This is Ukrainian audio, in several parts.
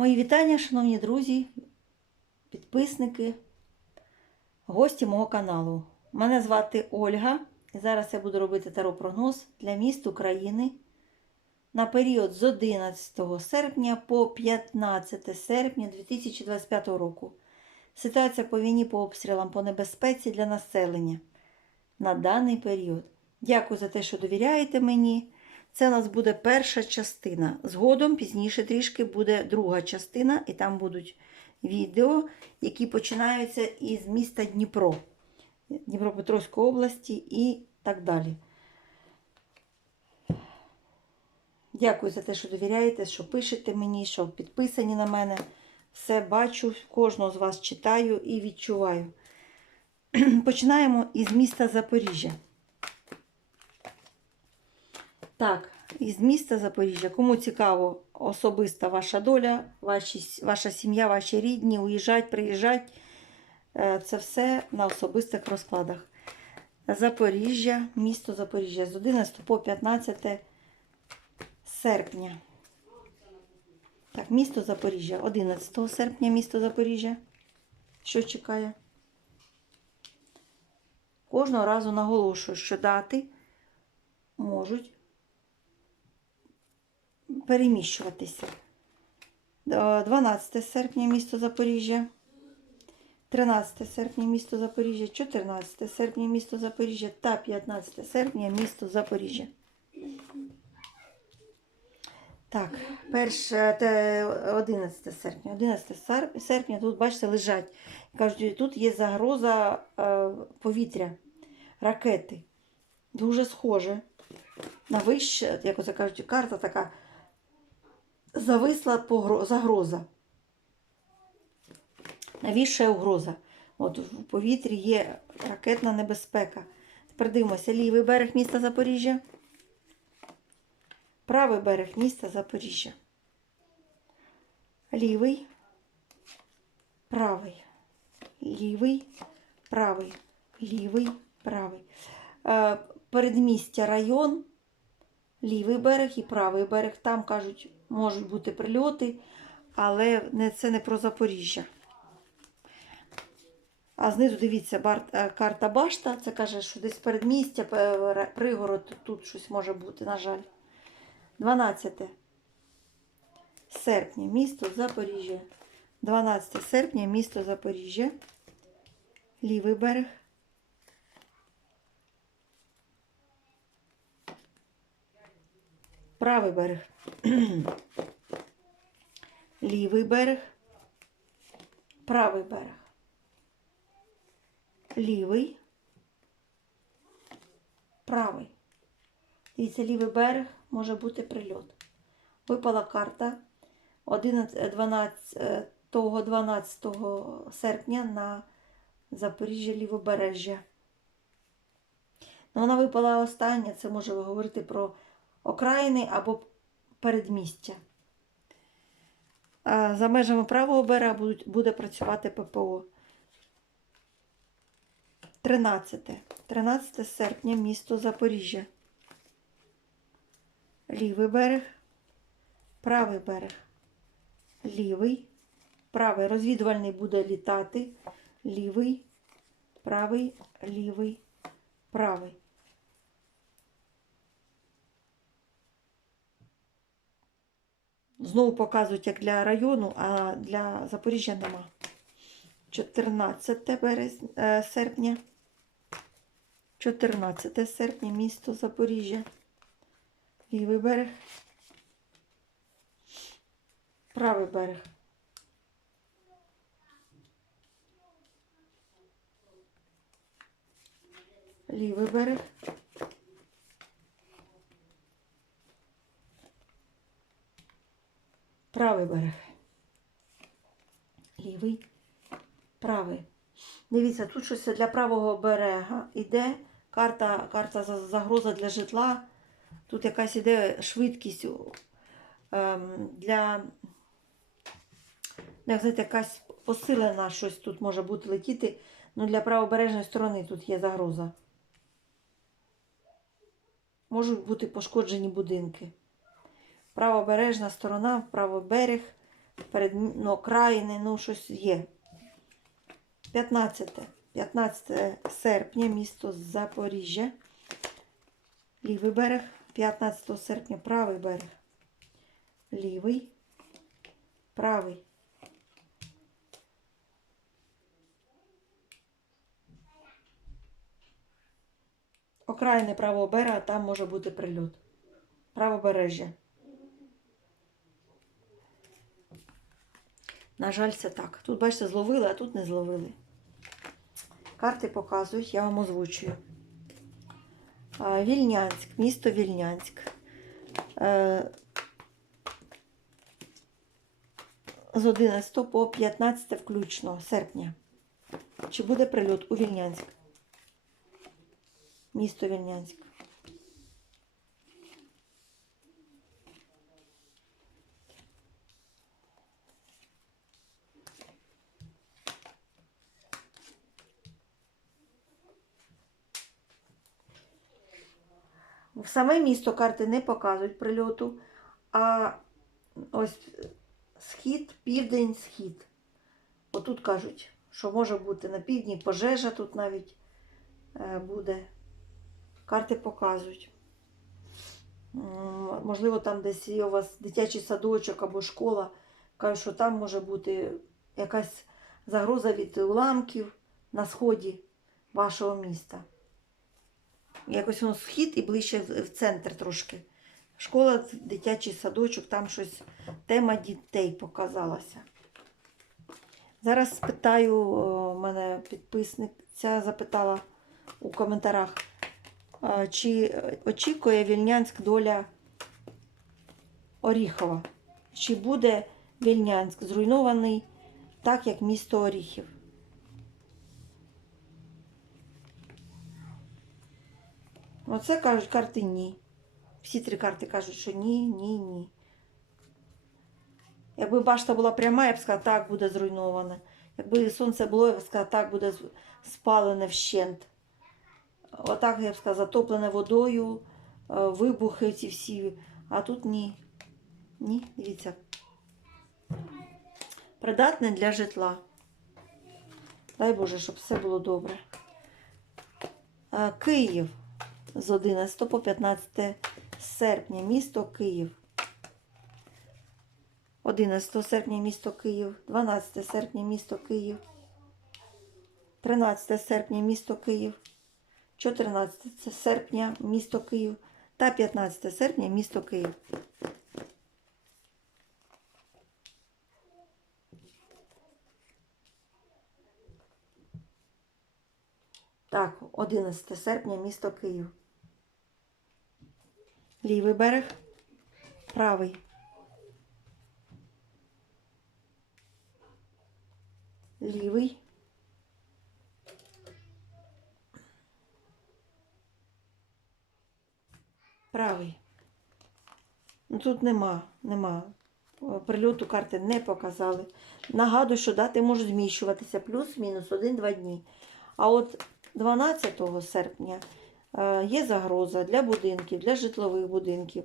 Мої вітання, шановні друзі, підписники, гості мого каналу. Мене звати Ольга, і зараз я буду робити таро-прогноз для міст України на період з 11 серпня по 15 серпня 2025 року. Ситуація по війні, по обстрілам, по небезпеці для населення на даний період. Дякую за те, що довіряєте мені. Це у нас буде перша частина. Згодом, пізніше трішки буде друга частина, і там будуть відео, які починаються із міста Дніпро, Дніпропетровської області і так далі. Дякую за те, що довіряєте, що пишете мені, що підписані на мене. Все бачу, кожного з вас читаю і відчуваю. Починаємо із міста Запоріжжя. Так, із міста Запоріжжя. Кому цікаво особиста ваша доля, ваші, ваша сім'я, ваші рідні, уїжджать, приїжджать. Е, Це все на особистих розкладах. Запоріжжя, місто Запоріжжя з 11 по 15 серпня. Так, місто Запоріжжя. 11 серпня місто Запоріжжя. Що чекає? Кожного разу наголошую, що дати можуть переміщуватися. Е, 12 серпня місто Запоріжжя. 13 серпня місто Запоріжжя, 14 серпня місто Запоріжжя та 15 серпня місто Запоріжжя. Так, перше, те, 11 серпня. 11 серпня тут, бачите, лежать. Кажуть, тут є загроза е, повітря, ракети. Дуже схоже на вище, як оце кажуть, карта така зависла загроза. Навіщо угроза? От в повітрі є ракетна небезпека. Тепер дивимося, лівий берег міста Запоріжжя. Правий берег міста Запоріжжя. Лівий, правий, лівий, правий, лівий, правий. Е, передмістя район, лівий берег і правий берег. Там кажуть, можуть бути прильоти, але це не про Запоріжжя. А знизу дивіться, е, карта башта. Це каже, що десь передмістя, пригород, тут щось може бути, на жаль. 12 серпня, місто Запоріжжя. 12 серпня, місто Запоріжжя. Лівий берег. Правий берег. Лівий берег. Правий берег. Лівий. Правий. Дивіться, лівий берег може бути прильот. Випала карта 11, 12, 12 серпня на Запоріжжя Лівобережжя. Ну, вона випала остання, це може говорити про окраїни або передмістя. За межами правого берега буде працювати ППО. 13. 13 серпня місто Запоріжжя. Лівий берег, правий берег, лівий, правий. Розвідувальний буде літати. Лівий, правий, лівий, правий. Знову показують як для району, а для Запоріжжя нема. 14 березня, е, серпня. 14 серпня місто Запоріжжя. Лівий берег. Правий берег. Лівий берег. Правий берег. Лівий. Правий. Дивіться, тут щось для правого берега іде карта, карта загроза для житла. Тут якась іде швидкість ем, для, як знаєте, якась посилена щось тут може бути летіти. Ну, для правобережної сторони тут є загроза. Можуть бути пошкоджені будинки. Правобережна сторона, правий берег, перед ну, окраїни, ну щось є. 15. 15 серпня, місто Запоріжжя. Лівий берег. 15 серпня правий берег. Лівий. Правий. Окраїни правого берега, там може бути прильот. Правобережжя. На жаль, це так. Тут, бачите, зловили, а тут не зловили. Карти показують, я вам озвучую. Вільнянськ, місто Вільнянськ. Е, З 11 по 15 включно серпня. Чи буде прильот у Вільнянськ? Місто Вільнянськ. В саме місто карти не показують прильоту, а ось схід, південь, схід. Отут кажуть, що може бути на півдні пожежа тут навіть е, буде. Карти показують. Можливо, там десь є у вас дитячий садочок або школа. Кажуть, що там може бути якась загроза від уламків на сході вашого міста. Якось воно схід і ближче в центр трошки. Школа, дитячий садочок, там щось тема дітей показалася. Зараз спитаю, о, мене підписниця запитала у коментарях, чи очікує Вільнянськ доля Оріхова? Чи буде Вільнянськ зруйнований так, як місто Оріхів? Оце кажуть карти ні. Всі три карти кажуть, що ні, ні, ні. Якби башта була пряма, я б сказала, так буде зруйноване. Якби сонце було, я б сказала, так буде спалене вщент. Отак, я б сказала, затоплене водою, е, вибухи ці всі. А тут ні. Ні, дивіться. Придатне для житла. Дай Боже, щоб все було добре. Е, Київ з 11 по 15 серпня. Місто Київ. 11 серпня місто Київ, 12 серпня місто Київ, 13 серпня місто Київ, 14 серпня місто Київ та 15 серпня місто Київ. Так, 11 серпня місто Київ. Лівий берег, правий. Лівий. Правий. Ну тут нема, нема. Прильоту карти не показали. Нагадую, що дати можуть зміщуватися плюс-мінус 1-2 дні. А от 12 серпня е, є загроза для будинків, для житлових будинків.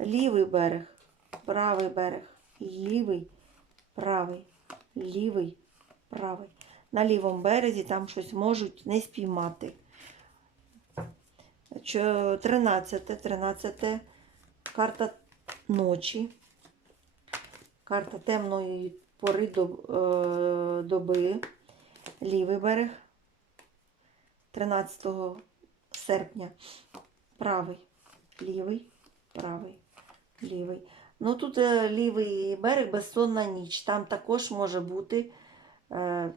Лівий берег, правий берег, лівий, правий, лівий, правий. На лівому березі там щось можуть не спіймати. 13, 13 карта ночі. Карта темної пори е, доби. Лівий берег. 13 серпня. Правий, лівий, правий, лівий. Ну тут е, лівий берег безсонна ніч. Там також може бути е,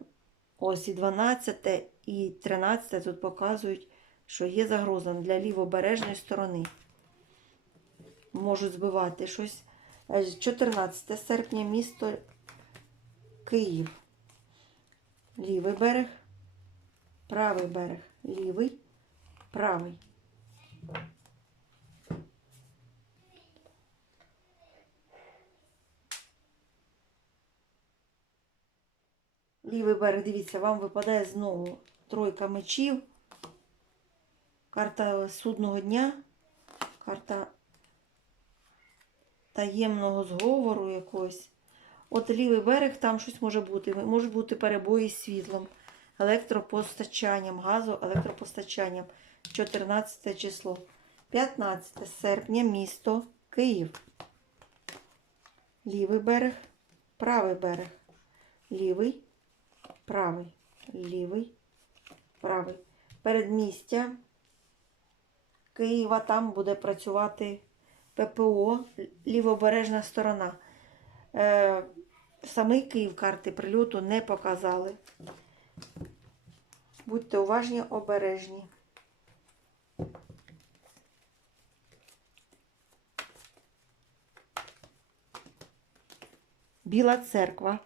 ось і 12 і 13 тут показують, що є загроза для лівобережної сторони. Можуть збивати щось. Е, 14 серпня місто Київ. Лівий берег, правий берег, лівий, правий. Лівий берег, дивіться, вам випадає знову тройка мечів, карта судного дня, карта таємного зговору якогось. От лівий берег, там щось може бути. Можуть бути перебої з світлом, електропостачанням, газу, електропостачанням. 14 число. 15 серпня, місто Київ. Лівий берег, правий берег. Лівий, правий, лівий, правий. Передмістя Києва там буде працювати ППО, лівобережна сторона. Е, самий Київ карти прильоту не показали. Будьте уважні, обережні. Біла церква.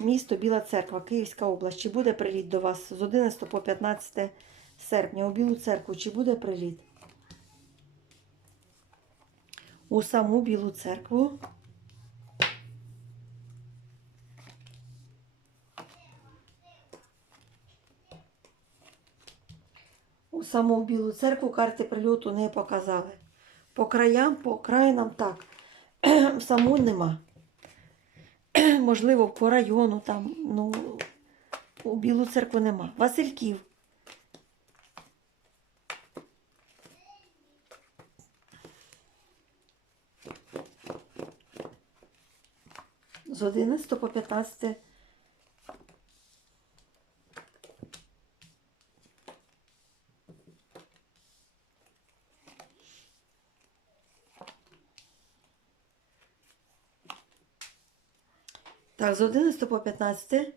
Місто Біла Церква, Київська область. Чи буде приліт до вас з 11 по 15 серпня у Білу церкву? Чи буде приліт? У саму Білу церкву. Саму Білу церкву карти прильоту не показали. По краям, по окраїнам так. Саму нема. Можливо, по району там, ну, у Білу церкву нема. Васильків. З 11 по 15 Так, з 11 по 15.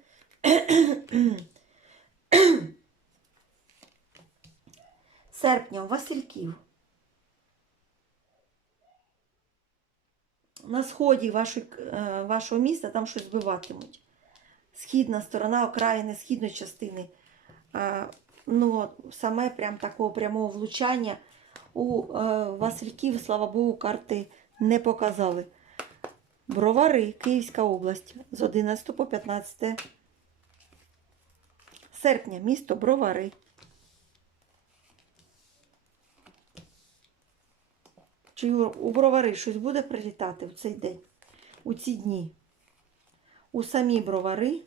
Серпня Васильків. На сході вашої, е, вашого міста там щось збиватимуть. Східна сторона окраїни східної частини. Е, Ну, саме прям такого прямого влучання у е, Васильків, слава Богу, карти не показали. Бровари, Київська область з 11 по 15 серпня, місто Бровари. Чи у Бровари щось буде прилітати в цей день, у ці дні? У самі Бровари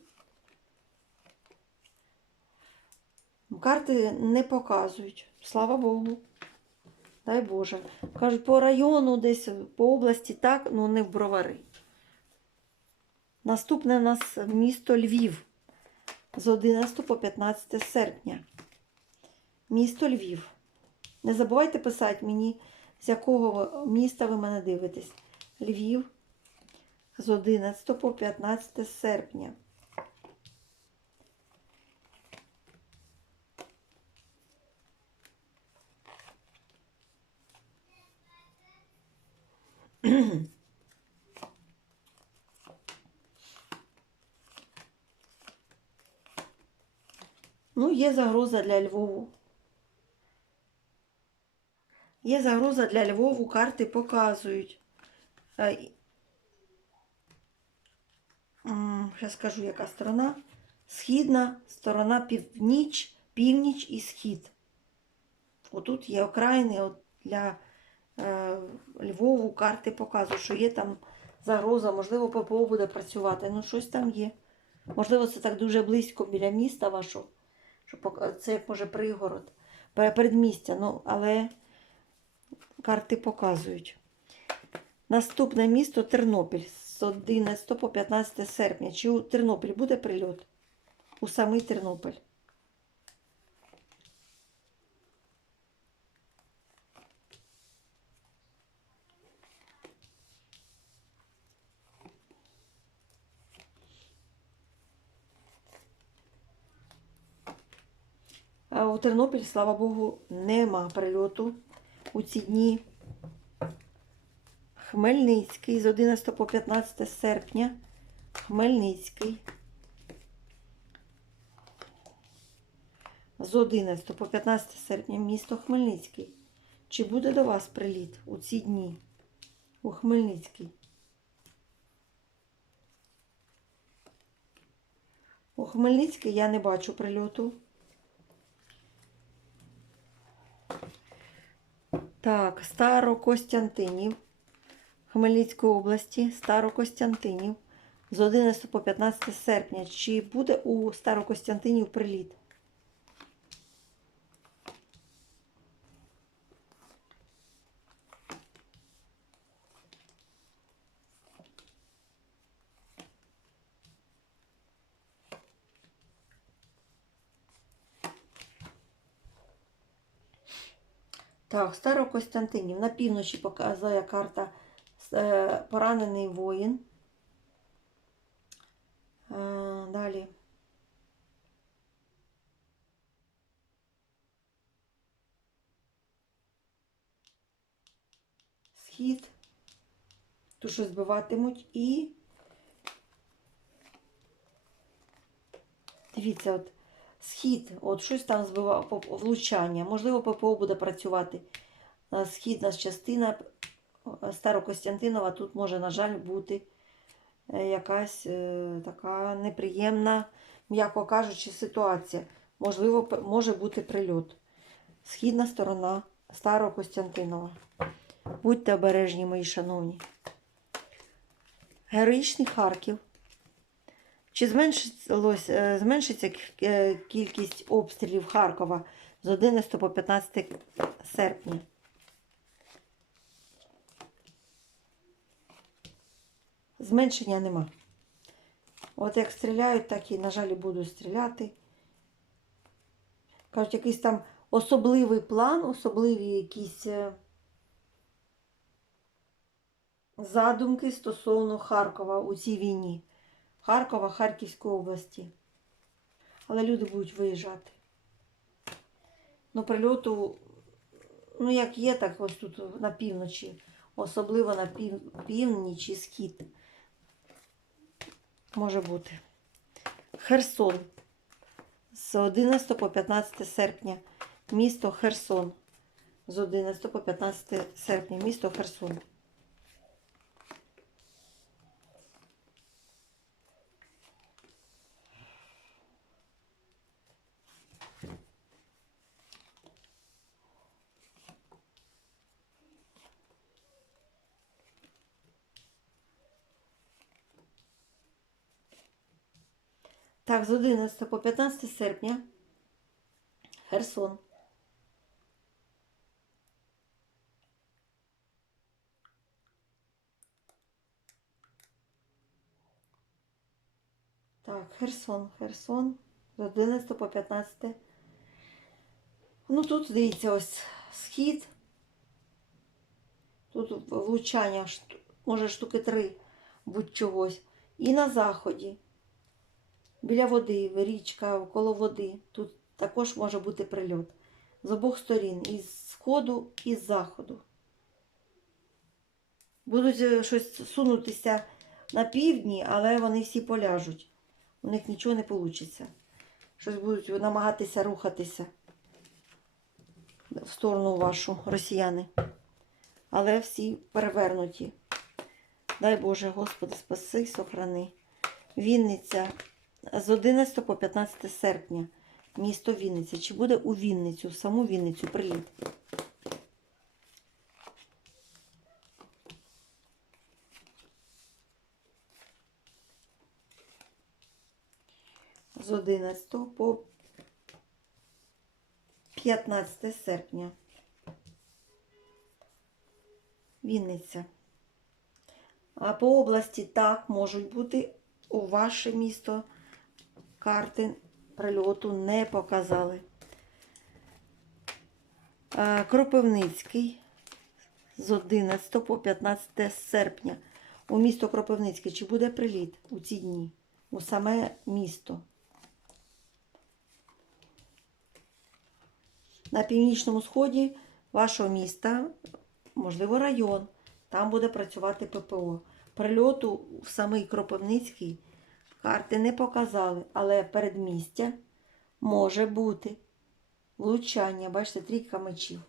карти не показують. Слава Богу. Дай Боже. Кажуть, по району, десь по області так, ну не в Бровари. Наступне у нас місто Львів з 11 по 15 серпня. Місто Львів. Не забувайте писати мені, з якого міста ви мене дивитесь. Львів з 11 по 15 серпня. Ну, є загроза для Львову. Є загроза для Львову, карти показують. Зараз скажу, яка сторона. Східна сторона північ, північ і схід. Отут є окраїни от для е, Львову карти показують, що є там загроза, можливо, ППО буде працювати. Ну, щось там є. Можливо, це так дуже близько біля міста вашого, що це як може пригород, передмістя, ну, але карти показують. Наступне місто Тернопіль з 11 по 15 серпня. Чи у Тернопіль буде прильот? У самий Тернопіль. У Тернопіль, слава Богу, нема прильоту у ці дні. Хмельницький з 11 по 15 серпня. Хмельницький. З 11 по 15 серпня місто Хмельницький. Чи буде до вас приліт у ці дні? У Хмельницький. У Хмельницький я не бачу прильоту. Так, Старокостянтинів. Хмельницької області, Старокостянтинів з 11 по 15 серпня. Чи буде у Старокостянтинів приліт? Так, Старокостянтинів. На півночі показує карта е, поранений воїн. Е, Далі. Схід. Тут щось збиватимуть і. Дивіться, от схід, от щось там збивав влучання. Можливо, ППО буде працювати. Е, Східна частина е, Старокостянтинова тут може, на жаль, бути е, якась така неприємна, м'яко кажучи, ситуація. Можливо, може бути прильот. Східна сторона Старокостянтинова. Будьте обережні, мої шановні. Героїчний Харків. Чи е, зменшиться е, кількість обстрілів Харкова з 11 по 15 серпня? Зменшення нема. От як стріляють, так і, на жаль, будуть стріляти. Кажуть, якийсь там особливий план, особливі якісь е, задумки стосовно Харкова у цій війні. Харкова, Харківської області. Але люди будуть виїжджати. Ну, прильоту, ну, як є, так ось тут на півночі, особливо на пів, північ і схід. Може бути. Херсон. З 11 по 15 серпня. Місто Херсон. З 11 по 15 серпня. Місто Херсон. З 11 по 15 серпня. Херсон. Так, Херсон, Херсон. З 11 по 15. Ну тут, дивіться, ось схід. Тут влучання, може штуки три будь-чогось. І на заході. Біля води, річка, коло води. Тут також може бути прильот. З обох сторін, із сходу і з заходу. Будуть е, щось сунутися на півдні, але вони всі поляжуть. У них нічого не вийде. Щось будуть намагатися рухатися в сторону вашу, росіяни. Але всі перевернуті. Дай Боже, Господи, спаси, сохрани. Вінниця з 11 по 15 серпня. Місто Вінниця. Чи буде у Вінницю, в саму Вінницю приліт? З 11 по 15 серпня. Вінниця. А по області так можуть бути у ваше місто карти прильоту не показали. Е, Кропивницький з 11 по 15 серпня. У місто Кропивницьке. Чи буде приліт у ці дні? У саме місто. На північному сході вашого міста, можливо, район. Там буде працювати ППО. Прильоту в самий Кропивницький карти не показали, але передмістя може бути. Влучання, бачите, трійка мечів.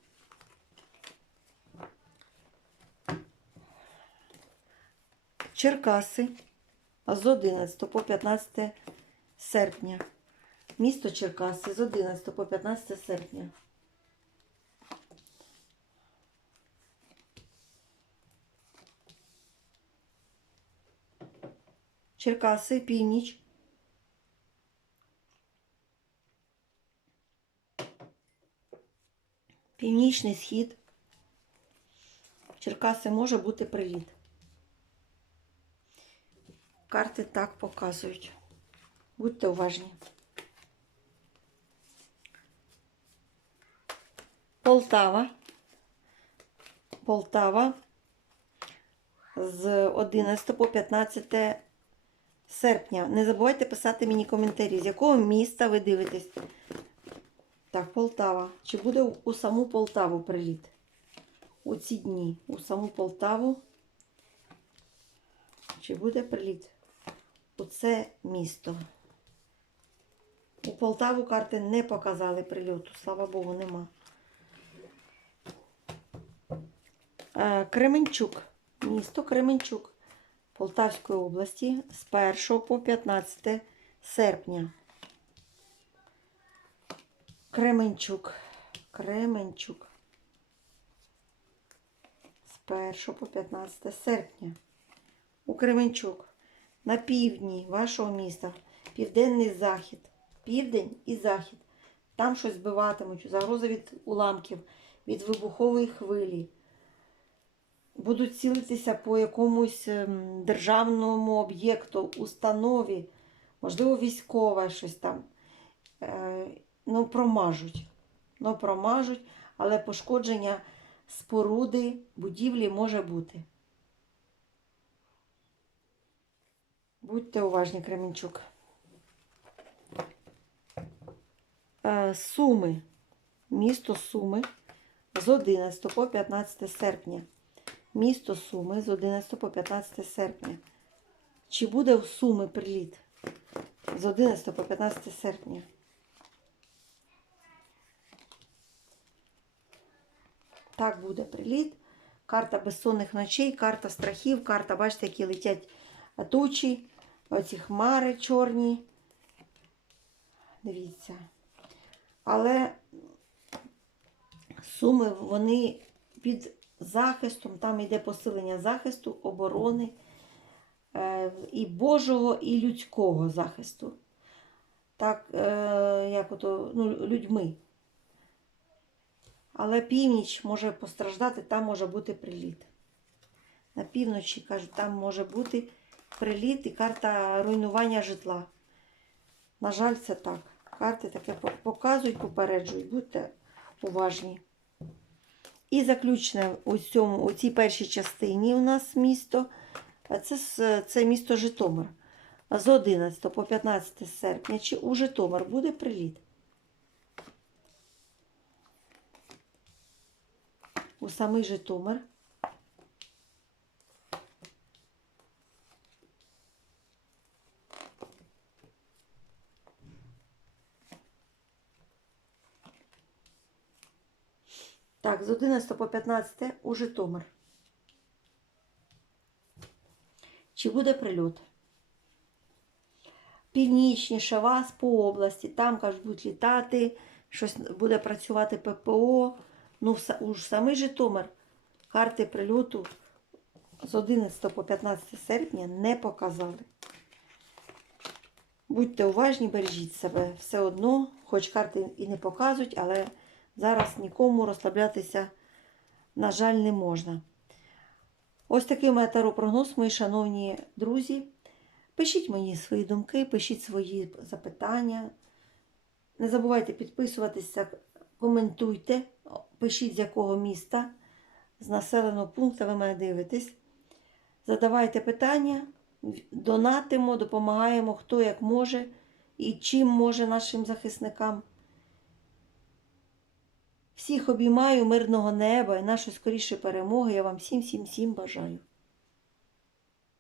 Черкаси з 11 по 15 серпня. Місто Черкаси з 11 по 15 серпня. Черкаси, північ. Північний схід. Черкаси може бути приліт. Карти так показують. Будьте уважні. Полтава. Полтава з 11 по 15 серпня. Не забувайте писати мені коментарі, з якого міста ви дивитесь. Так, Полтава. Чи буде у- саму Полтаву приліт? У ці дні. У саму Полтаву. Чи буде приліт? У це місто. У Полтаву карти не показали прильоту. Слава Богу, нема. Е, Кременчук. Місто Кременчук Полтавської області з 1 по 15 серпня. Кременчук. Кременчук. З 1 по 15 серпня. У Кременчук. На півдні вашого міста. Південний захід. Південь і захід. Там щось збиватимуть. Загроза від уламків, від вибухової хвилі. Будуть цілитися по якомусь ем, державному об'єкту, установі, можливо, військове щось там. Е, ну, промажуть. Ну, промажуть, але пошкодження споруди, будівлі може бути. Будьте уважні, Кременчук. Е, Суми. Місто Суми з 11 по 15 серпня. Місто Суми з 11 по 15 серпня. Чи буде в Суми приліт? З 11 по 15 серпня. Так буде приліт. Карта безсонних ночей, карта страхів, карта, бачите, які летять тучі, оці хмари чорні. Дивіться. Але суми, вони під захистом, там йде посилення захисту, оборони е, і Божого, і людського захисту. Так, е, як ото, ну, людьми. Але північ може постраждати, там може бути приліт. На півночі, кажуть, там може бути приліт і карта руйнування житла. На жаль, це так. Карти таке показують, попереджують, будьте уважні. І заключне у, цьому, у цій першій частині у нас місто. Це, це місто Житомир. З 11 по 15 серпня. Чи у Житомир буде приліт? У самий Житомир. Так, з 11 по 15 у Житомир. Чи буде прильот? Північніше вас по області, там, кажуть, будуть літати, щось буде працювати ППО. Ну, уж самий Житомир карти прильоту з 11 по 15 серпня не показали. Будьте уважні, бережіть себе. Все одно, хоч карти і не показують, але зараз нікому розслаблятися, на жаль, не можна. Ось такий таро-прогноз, мої шановні друзі. Пишіть мені свої думки, пишіть свої запитання. Не забувайте підписуватися, коментуйте, пишіть з якого міста, з населеного пункту ви мене дивитесь. Задавайте питання, донатимо, допомагаємо хто як може і чим може нашим захисникам. Всіх обіймаю, мирного неба і нашої скорішої перемоги. Я вам всім, всім, всім бажаю.